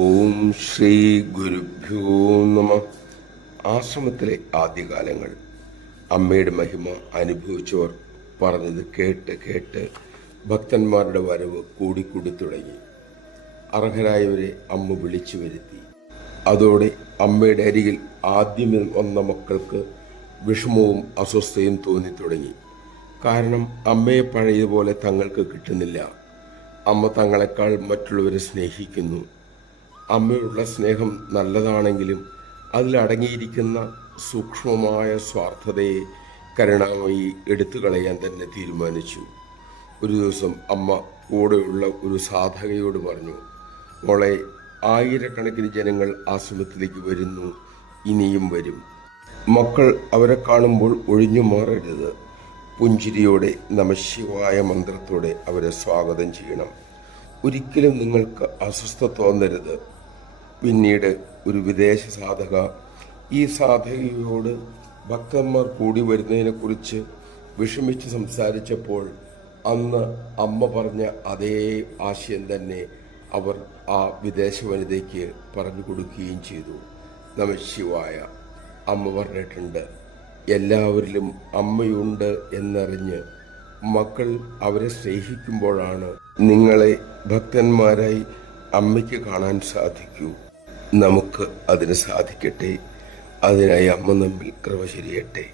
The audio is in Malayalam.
ഓം ശ്രീ ഗുരുഭ്യോ നമ. ആശ്രമത്തിലെ ആദ്യകാലങ്ങൾ അമ്മയുടെ മഹിമ അനുഭവിച്ചവർ പറഞ്ഞത് കേട്ട് കേട്ട് ഭക്തന്മാരുടെ വരവ് കൂടിക്കൂടി തുടങ്ങി. അർഹരായവരെ അമ്മ വിളിച്ചു വരുത്തി. അതോടെ അമ്മയുടെ അരികിൽ ആദ്യം വന്ന മക്കൾക്ക് വിഷമവും അസ്വസ്ഥയും തോന്നി തുടങ്ങി. കാരണം അമ്മയെ പഴയതുപോലെ തങ്ങൾക്ക് കിട്ടുന്നില്ല. അമ്മ തങ്ങളെക്കാൾ മറ്റുള്ളവരെ സ്നേഹിക്കുന്നു. അമ്മയുള്ള സ്നേഹം നല്ലതാണെങ്കിലും അതിലടങ്ങിയിരിക്കുന്ന സൂക്ഷ്മമായ സ്വാർത്ഥതയെ കരുണാമയി എടുത്തു കളയാൻ തന്നെ തീരുമാനിച്ചു. ഒരു ദിവസം അമ്മ കൂടെയുള്ള ഒരു സാധകയോട് പറഞ്ഞു, മോളെ, ആയിരക്കണക്കിന് ജനങ്ങൾ ആശ്രമത്തിലേക്ക് വരുന്നു, ഇനിയും വരും. മക്കൾ അവരെ കാണുമ്പോൾ ഒഴിഞ്ഞു മാറരുത്. പുഞ്ചിരിയോടെ നമഃശിവായ മന്ത്രത്തോടെ അവരെ സ്വാഗതം ചെയ്യണം. ഒരിക്കലും നിങ്ങൾക്ക് അസ്വസ്ഥത തോന്നരുത്. പിന്നീട് ഒരു വിദേശ സാധക ഈ സാധകയോട് ഭക്തന്മാർ കൂടി വരുന്നതിനെക്കുറിച്ച് വിഷമിച്ച് സംസാരിച്ചപ്പോൾ അന്ന് അമ്മ പറഞ്ഞ അതേ ആശയം തന്നെ അവർ ആ വിദേശ വനിതയ്ക്ക് പറഞ്ഞു കൊടുക്കുകയും ചെയ്തു. നമഃശിവായ. അമ്മ പറഞ്ഞിട്ടുണ്ട്, എല്ലാവരിലും അമ്മയുണ്ട് എന്നറിഞ്ഞ് മക്കൾ അവരെ സ്നേഹിക്കുമ്പോഴാണ് നിങ്ങളെ ഭക്തന്മാരായി അമ്മയ്ക്ക് കാണാൻ സാധിക്കൂ. നമുക്ക് അതിന് സാധിക്കട്ടെ. അതിനായി അമ്മ നമ്മിൽ കൃപ ചൊരിയട്ടെ.